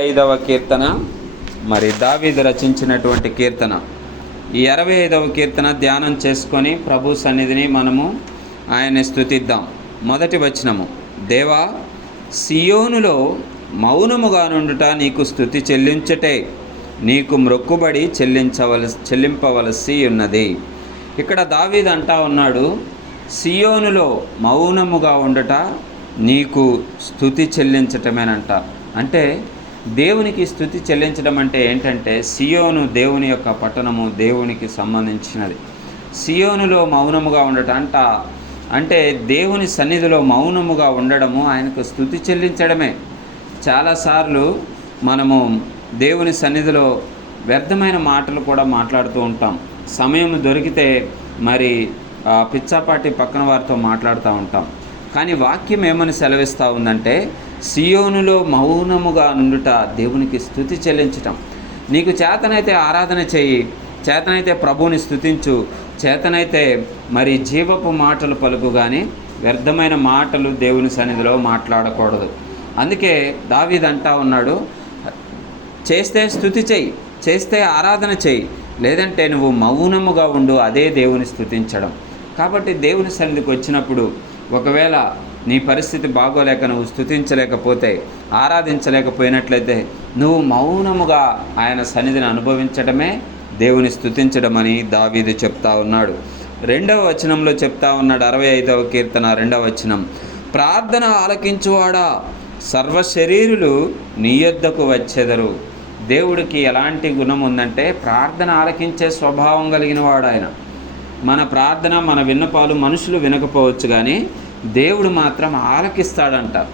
ఐదవ కీర్తన మరి దావీదు రచించినటువంటి కీర్తన. ఈ అరవై ఐదవ కీర్తన ధ్యానం చేసుకొని ప్రభు సన్నిధిని మనము ఆయన స్థుతిద్దాం మొదటి వచనము దేవా సియోనులో మౌనముగా నుండుట నీకు స్థుతి చెల్లించటే నీకు మ్రొక్కుబడి చెల్లించవలసి చెల్లింపవలసి ఉన్నది. ఇక్కడ దావీద్ అంటా ఉన్నాడు సియోనులో మౌనముగా ఉండుట నీకు స్థుతి చెల్లించటమేనంట. అంటే దేవునికి స్థుతి చెల్లించడం అంటే ఏంటంటే సియోను దేవుని యొక్క పట్టణము దేవునికి సంబంధించినది. సియోనులో మౌనముగా ఉండటం అంట అంటే దేవుని సన్నిధిలో మౌనముగా ఉండడము ఆయనకు స్థుతి చెల్లించడమే. చాలాసార్లు మనము దేవుని సన్నిధిలో వ్యర్థమైన మాటలు కూడా మాట్లాడుతూ ఉంటాం. సమయం దొరికితే మరి పిచ్చాపాటి పక్కన వారితో మాట్లాడుతూ ఉంటాం. కానీ వాక్యం ఏమని సెలవిస్తూ ఉందంటే సియోనులో మౌనముగా నుండుట దేవునికి స్థుతి చెల్లించటం. నీకు చేతనైతే ఆరాధన చేయి చేతనైతే ప్రభువుని స్థుతించు చేతనైతే మరి జీవపు మాటలు పలుకు కానీ వ్యర్థమైన మాటలు దేవుని సన్నిధిలో మాట్లాడకూడదు. అందుకే దావీద్ అంటా ఉన్నాడు చేస్తే స్థుతి చెయ్యి చేస్తే ఆరాధన చెయ్యి లేదంటే నువ్వు మౌనముగా ఉండు అదే దేవుని స్థుతించడం కాబట్టి దేవుని సన్నిధికి వచ్చినప్పుడు ఒకవేళ నీ పరిస్థితి బాగోలేక నువ్వు స్థుతించలేకపోతే ఆరాధించలేకపోయినట్లయితే నువ్వు మౌనముగా ఆయన సన్నిధిని అనుభవించడమే దేవుని స్థుతించడమని దావీదు చెప్తా ఉన్నాడు. రెండవ వచనంలో చెప్తా ఉన్నాడు అరవై ఐదవ కీర్తన రెండవ వచనం. ప్రార్థన ఆలకించువాడా? సర్వ శరీరులు నీ యొద్దకు వచ్చెదరు. దేవుడికి ఎలాంటి గుణం ఉందంటే ప్రార్థన ఆలకించే స్వభావం కలిగిన వాడు ఆయన. మన ప్రార్థన మన విన్నపాలు మనుషులు వినకపోవచ్చు కానీ దేవుడు మాత్రం ఆలకిస్తాడంట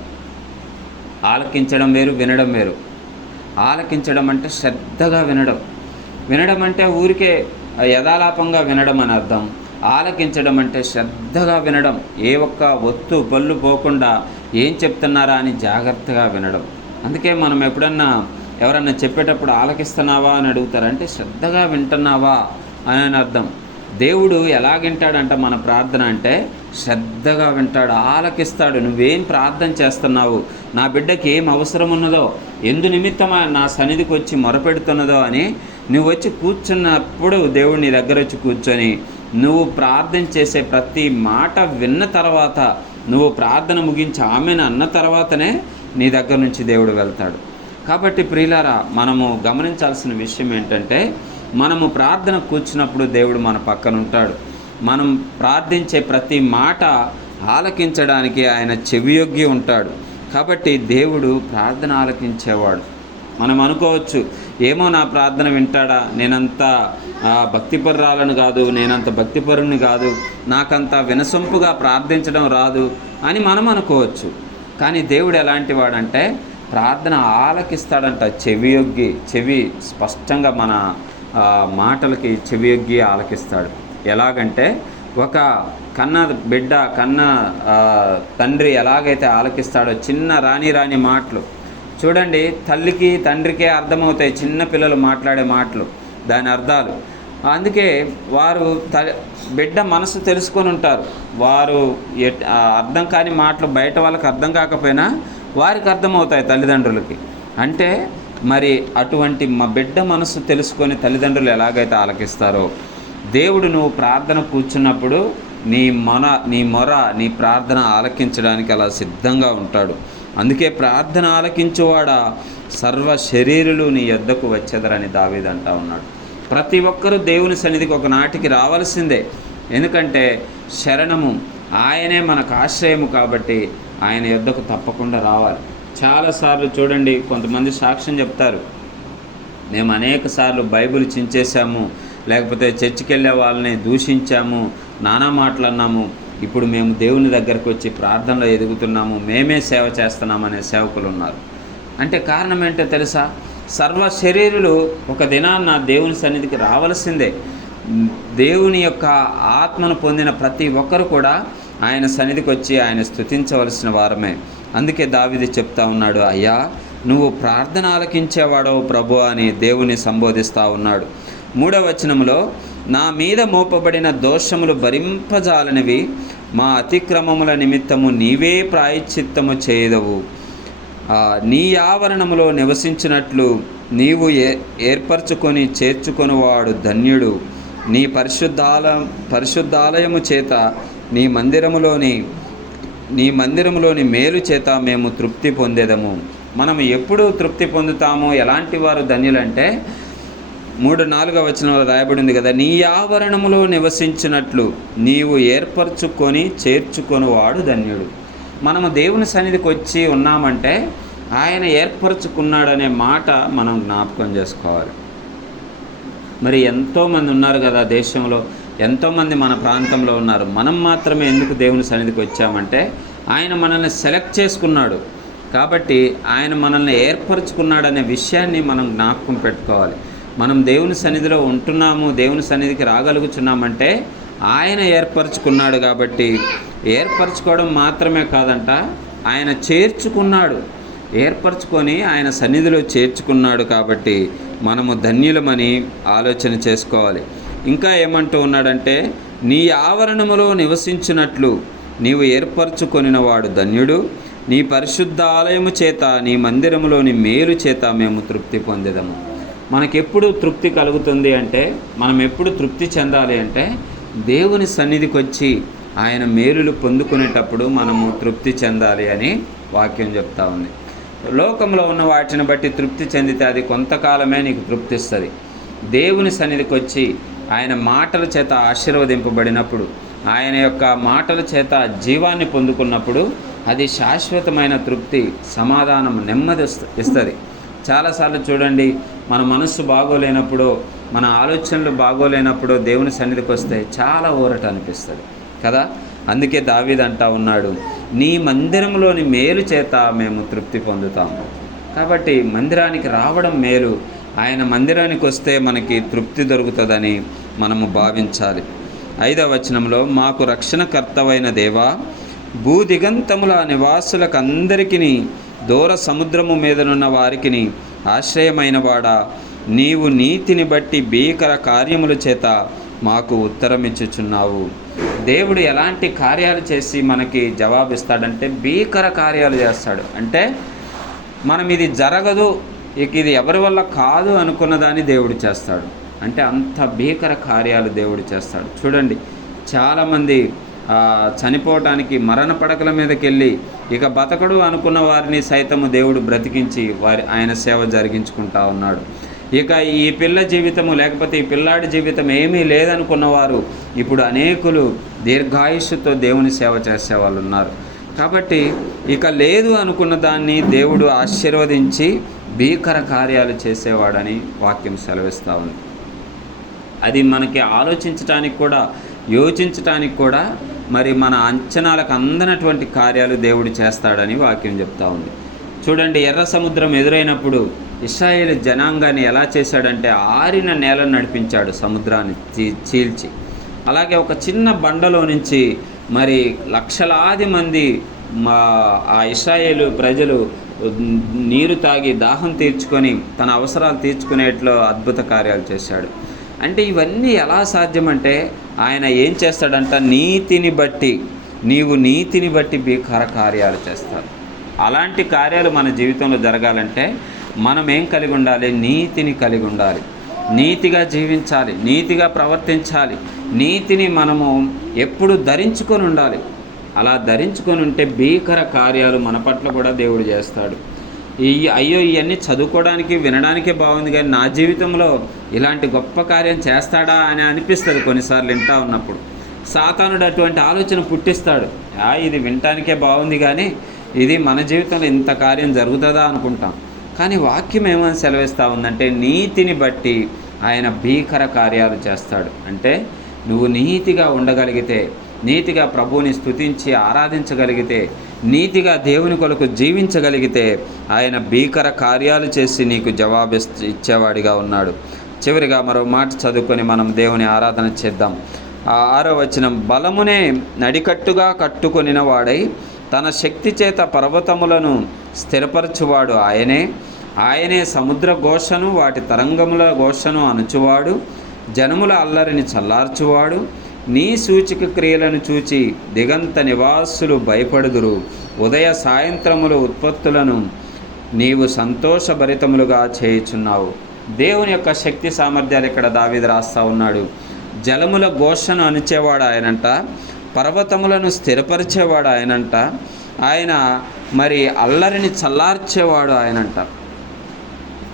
ఆలకించడం వేరు వినడం వేరు. ఆలకించడం అంటే శ్రద్ధగా వినడం. వినడం అంటే ఊరికే యథాలాపంగా వినడం అని అర్థం. ఆలకించడం అంటే శ్రద్ధగా వినడం. ఏ ఒక్క ఒత్తు పళ్ళు పోకుండా ఏం చెప్తున్నారా అని జాగ్రత్తగా వినడం. అందుకే మనం ఎప్పుడన్నా ఎవరన్నా చెప్పేటప్పుడు ఆలకిస్తున్నావా అని అడుగుతారంటే శ్రద్ధగా వింటున్నావా అని అర్థం. దేవుడు ఎలా వింటాడంట మన ప్రార్థన అంటే శ్రద్ధగా వింటాడు ఆలకిస్తాడు నువ్వేం ప్రార్థన చేస్తున్నావు? నా బిడ్డకి ఏం అవసరం ఉన్నదో ఎందు నిమిత్తమా నా సన్నిధికి వచ్చి మొరపెడుతున్నదో అని నువ్వు వచ్చి కూర్చున్నప్పుడు దేవుడు నీ దగ్గర వచ్చి కూర్చొని నువ్వు ప్రార్థన చేసే ప్రతి మాట విన్న తర్వాత నువ్వు ప్రార్థన ముగించి ఆమెను అన్న తర్వాతనే నీ దగ్గర నుంచి దేవుడు వెళ్తాడు. కాబట్టి ప్రియులారా మనము గమనించాల్సిన విషయం ఏంటంటే మనము ప్రార్థన కూర్చున్నప్పుడు దేవుడు మన పక్కన ఉంటాడు మనం ప్రార్థించే ప్రతి మాట ఆలకించడానికి ఆయన చెవియొగ్గి ఉంటాడు. కాబట్టి దేవుడు ప్రార్థన ఆలకించేవాడు. మనం అనుకోవచ్చు ఏమో నా ప్రార్థన వింటాడా? నేనంత భక్తిపరురాలను కాదు నేనంత భక్తిపరుని కాదు నాకంత వినసొంపుగా ప్రార్థించడం రాదు అని మనం అనుకోవచ్చు. కానీ దేవుడు ఎలాంటి వాడంటే ప్రార్థన ఆలకిస్తాడంట చెవియొగ్గి చెవి స్పష్టంగా మన మాటలకి చెవియొగ్గి ఆలకిస్తాడు. ఎలాగంటే ఒక కన్న బిడ్డ కన్న తండ్రి ఎలాగైతే ఆలకిస్తాడో చిన్న రాని రాని మాటలు. చూడండి తల్లికి తండ్రికే అర్థమవుతాయి చిన్న పిల్లలు మాట్లాడే మాటలు దాని అర్థాలు. అందుకే వారు త బిడ్డ మనసు తెలుసుకొని ఉంటారు. వారు ఎట్- అర్థం కాని మాటలు బయట వాళ్ళకి అర్థం కాకపోయినా వారికి అర్థమవుతాయి తల్లిదండ్రులకి. అంటే మరి అటువంటి మా బిడ్డ మనసు తెలుసుకొని తల్లిదండ్రులు ఎలాగైతే ఆలకిస్తారో దేవుడు నువ్వు ప్రార్థన కూర్చున్నప్పుడు నీ మొన నీ మొర నీ ప్రార్థన ఆలకించడానికి అలా సిద్ధంగా ఉంటాడు. అందుకే ప్రార్థన ఆలకించువాడా? సర్వ శరీరులు నీ యొద్దకు వచ్చేదరని దావీదు అంటా ఉన్నాడు. ప్రతి ఒక్కరూ దేవుని సన్నిధికి ఒక నాటికి రావాల్సిందే. ఎందుకంటే శరణము ఆయనే మనకు ఆశ్రయము కాబట్టి ఆయన యొద్దకు తప్పకుండా రావాలి. చాలాసార్లు చూడండి కొంతమంది సాక్ష్యం చెప్తారు. మేము అనేక సార్లు బైబిల్ చించేశాము లేకపోతే చర్చికి వెళ్ళే వాళ్ళని దూషించాము నానా మాటలన్నాము. ఇప్పుడు మేము దేవుని దగ్గరకు వచ్చి ప్రార్థనలో ఎదుగుతున్నాము మేమే సేవ చేస్తున్నామనే సేవకులు ఉన్నారు అంటే కారణం ఏంటో తెలుసా? సర్వ శరీరులు ఒక దినాన్న దేవుని సన్నిధికి రావాల్సిందే. దేవుని యొక్క ఆత్మను పొందిన ప్రతి ఒక్కరు కూడా ఆయన సన్నిధికి వచ్చి ఆయన స్తుతించవలసిన వారమే. అందుకే దావిది చెప్తా ఉన్నాడు అయ్యా నువ్వు ప్రార్థన ఆలకించేవాడవు ప్రభు అని దేవుని సంబోధిస్తూ ఉన్నాడు. మూడవ వచనములో నా మీద మోపబడిన దోషములు భరింపజాలనివి మా అతిక్రమముల నిమిత్తము నీవే ప్రాయశ్చిత్తము చేయదవు. నీ ఆవరణములో నివసించినట్లు నీవు ఏ ఏర్పరచుకొని చేర్చుకొనివాడు ధన్యుడు. నీ పరిశుద్ధాల పరిశుద్ధాలయము చేత నీ మందిరములోని నీ మందిరములోని మేలు చేత మేము తృప్తి పొందేదము. మనం ఎప్పుడు తృప్తి పొందుతాము? ఎలాంటి వారు ధన్యులంటే మూడు నాలుగవ వచనంలో రాయబడి ఉంది కదా నీ ఆవరణములో నివసించినట్లు నీవు ఏర్పరచుకొని చేర్చుకొని వాడు ధన్యుడు. మనము దేవుని సన్నిధికి వచ్చి ఉన్నామంటే ఆయన ఏర్పరచుకున్నాడనే మాట మనం జ్ఞాపకం చేసుకోవాలి. మరి ఎంతోమంది ఉన్నారు కదా దేశంలో ఎంతోమంది మన ప్రాంతంలో ఉన్నారు. మనం మాత్రమే ఎందుకు దేవుని సన్నిధికి వచ్చామంటే ఆయన మనల్ని సెలెక్ట్ చేసుకున్నాడు. కాబట్టి ఆయన మనల్ని ఏర్పరచుకున్నాడనే విషయాన్ని మనం జ్ఞాపకం పెట్టుకోవాలి. మనం దేవుని సన్నిధిలో ఉంటున్నాము దేవుని సన్నిధికి రాగలుగుతున్నామంటే ఆయన ఏర్పరచుకున్నాడు కాబట్టి ఏర్పరచుకోవడం మాత్రమే కాదంట ఆయన చేర్చుకున్నాడు. ఏర్పరచుకొని ఆయన సన్నిధిలో చేర్చుకున్నాడు కాబట్టి మనము ధన్యులమని ఆలోచన చేసుకోవాలి. ఇంకా ఏమంటూ ఉన్నాడంటే నీ ఆవరణములో నివసించినట్లు నీవు ఏర్పరచుకొనిన వాడు ధన్యుడు. నీ పరిశుద్ధ ఆలయము చేత నీ మందిరములోని మేలు చేత మేము తృప్తి పొందేదము. మనకెప్పుడు తృప్తి కలుగుతుంది అంటే మనం ఎప్పుడు తృప్తి చెందాలి అంటే దేవుని సన్నిధికి వచ్చి ఆయన మేలులు పొందుకునేటప్పుడు మనము తృప్తి చెందాలి అని వాక్యం చెప్తా ఉంది. లోకంలో ఉన్న వాటిని బట్టి తృప్తి చెందితే అది కొంతకాలమే నీకు తృప్తిస్తుంది. దేవుని సన్నిధికి వచ్చి ఆయన మాటల చేత ఆశీర్వదింపబడినప్పుడు ఆయన యొక్క మాటల చేత జీవాన్ని పొందుకున్నప్పుడు అది శాశ్వతమైన తృప్తి సమాధానం నెమ్మది ఇస్తుంది. చాలాసార్లు చూడండి మన మనస్సు బాగోలేనప్పుడు మన ఆలోచనలు బాగోలేనప్పుడు దేవుని సన్నిధికి వస్తే చాలా ఊరట అనిపిస్తుంది కదా? అందుకే దావీద్ అంటా ఉన్నాడు నీ మందిరంలోని మేలు చేత మేము తృప్తి పొందుతాము. కాబట్టి మందిరానికి రావడం మేలు ఆయన మందిరానికి వస్తే మనకి తృప్తి దొరుకుతుందని మనము భావించాలి. ఐదవ వచనంలో మాకు రక్షణకర్తవైన దేవా భూదిగంతముల నివాసులకు అందరికీ దూర సముద్రము మీదనున్న వారికి ఆశ్రయమైనవాడా? నీవు నీతిని బట్టి భీకర కార్యముల చేత మాకు ఉత్తరమిచ్చుచున్నావు. దేవుడు ఎలాంటి కార్యాలు చేసి మనకి జవాబిస్తాడంటే భీకర కార్యాలు చేస్తాడు. అంటే మనం ఇది జరగదు ఇక ఇది ఎవరి వల్ల కాదు అనుకున్న దాన్ని దేవుడు చేస్తాడు. అంటే అంత భీకర కార్యాలు దేవుడు చేస్తాడు. చూడండి చాలామంది చనిపోవటానికి మరణ పడకల మీదకి వెళ్ళి ఇక బతకడు అనుకున్న వారిని సైతము దేవుడు బ్రతికించి వారి ఆయన సేవ జరిగించుకుంటా ఉన్నాడు. ఇక ఈ పిల్ల జీవితము లేకపోతే ఈ పిల్లాడి జీవితం ఏమీ లేదనుకున్న వారు ఇప్పుడు అనేకులు దీర్ఘాయుష్తో దేవుని సేవ చేసే వాళ్ళు ఉన్నారు కాబట్టి ఇక లేదు అనుకున్న దాన్ని దేవుడు ఆశీర్వదించి భీకర కార్యాలు చేసేవాడని వాక్యం సెలవిస్తూ ఉంది. అది మనకి ఆలోచించటానికి కూడా యోచించటానికి కూడా మరి మన అంచనాలకు అందనటువంటి కార్యాలు దేవుడు చేస్తాడని వాక్యం చెప్తా ఉంది. చూడండి ఎర్ర సముద్రం ఎదురైనప్పుడు ఇస్రాయేల్ జనాంగాన్ని ఎలా చేశాడంటే ఆరిన నేలను నడిపించాడు సముద్రాన్ని చీ- చీల్చి. అలాగే ఒక చిన్న బండలో నుంచి మరి లక్షలాది మంది మా ఆ ఇస్రాయేలు ప్రజలు నీరు తాగి దాహం తీర్చుకొని తన అవసరాలు తీర్చుకునేట్లో అద్భుత కార్యాలు చేశాడు. అంటే ఇవన్నీ ఎలా సాధ్యమంటే ఆయన ఏం చేస్తాడంట? నీతిని బట్టి నీవు నీతిని బట్టి భీకర కార్యాలు చేస్తాడు అలాంటి కార్యాలు మన జీవితంలో జరగాలంటే మనం ఏం కలిగి ఉండాలి? నీతిని కలిగి ఉండాలి. నీతిగా జీవించాలి నీతిగా ప్రవర్తించాలి. నీతిని మనము ఎప్పుడు ధరించుకొని ఉండాలి. అలా ధరించుకొని ఉంటే భీకర కార్యాలు మన పట్ల కూడా దేవుడు చేస్తాడు. ఈ అయ్యో ఇవన్నీ చదువుకోవడానికి వినడానికే బాగుంది కానీ నా జీవితంలో ఇలాంటి గొప్ప కార్యం చేస్తాడా అని అనిపిస్తుంది కొన్నిసార్లు వింటా ఉన్నప్పుడు. సాతానుడు అటువంటి ఆలోచన పుట్టిస్తాడు. ఆ ఇది వినటానికే బాగుంది కానీ ఇది మన జీవితంలో ఇంత కార్యం జరుగుతుందా అనుకుంటాం. కానీ వాక్యం ఏమని సెలవిస్తూ ఉందంటే నీతిని బట్టి ఆయన భీకర కార్యాలు చేస్తాడు. అంటే నువ్వు నీతిగా ఉండగలిగితే నీతిగా ప్రభువుని స్తుతించి ఆరాధించగలిగితే నీతిగా దేవుని కొరకు జీవించగలిగితే ఆయన భీకర కార్యాలు చేసి నీకు జవాబు ఇచ్చేవాడిగా ఉన్నాడు. చివరిగా మరో మాట చదువుకొని మనం దేవుని ఆరాధన చేద్దాం. ఆ ఆరో వచనం బలమునే నడికట్టుగా కట్టుకొనిన వాడై తన శక్తి చేత పర్వతములను స్థిరపరచువాడు ఆయనే. ఆయనే సముద్ర ఘోషను వాటి తరంగముల ఘోషను అణుచువాడు జనముల అల్లరిని చల్లార్చువాడు. నీ సూచిక క్రియలను చూచి దిగంత నివాసులు భయపడుదురు. ఉదయ సాయంత్రముల ఉత్పత్తులను నీవు సంతోషభరితములుగా చేయుచున్నావు. దేవుని యొక్క శక్తి సామర్థ్యాలు ఇక్కడ దావిది రాస్తా ఉన్నాడు. జలముల ఘోషను అణిచేవాడు ఆయనంట పర్వతములను స్థిరపరిచేవాడు ఆయనంట ఆయన మరి అల్లరిని చల్లార్చేవాడు ఆయనంట.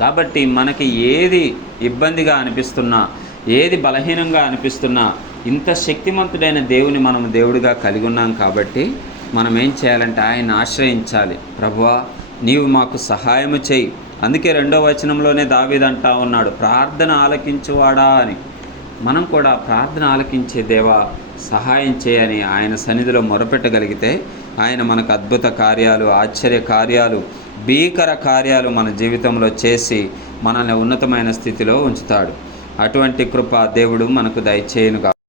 కాబట్టి మనకి ఏది ఇబ్బందిగా అనిపిస్తున్నా ఏది బలహీనంగా అనిపిస్తున్నా ఇంత శక్తిమంతుడైన దేవుని మనం దేవుడిగా కలిగి ఉన్నాం కాబట్టి మనం ఏం చేయాలంటే ఆయన ఆశ్రయించాలి. ప్రభువా నీవు మాకు సహాయము చేయి. అందుకే రెండో వచనంలోనే దావీదంటా ఉన్నాడు ప్రార్థన ఆలకించువాడా అని. మనం కూడా ప్రార్థన ఆలకించే దేవా సహాయం చేయని ఆయన సన్నిధిలో మొరపెట్టగలిగితే ఆయన మనకు అద్భుత కార్యాలు ఆశ్చర్య కార్యాలు భీకర కార్యాలు మన జీవితంలో చేసి మనల్ని ఉన్నతమైన స్థితిలో ఉంచుతాడు. అటువంటి కృప దేవుడు మనకు దయచేయనుగా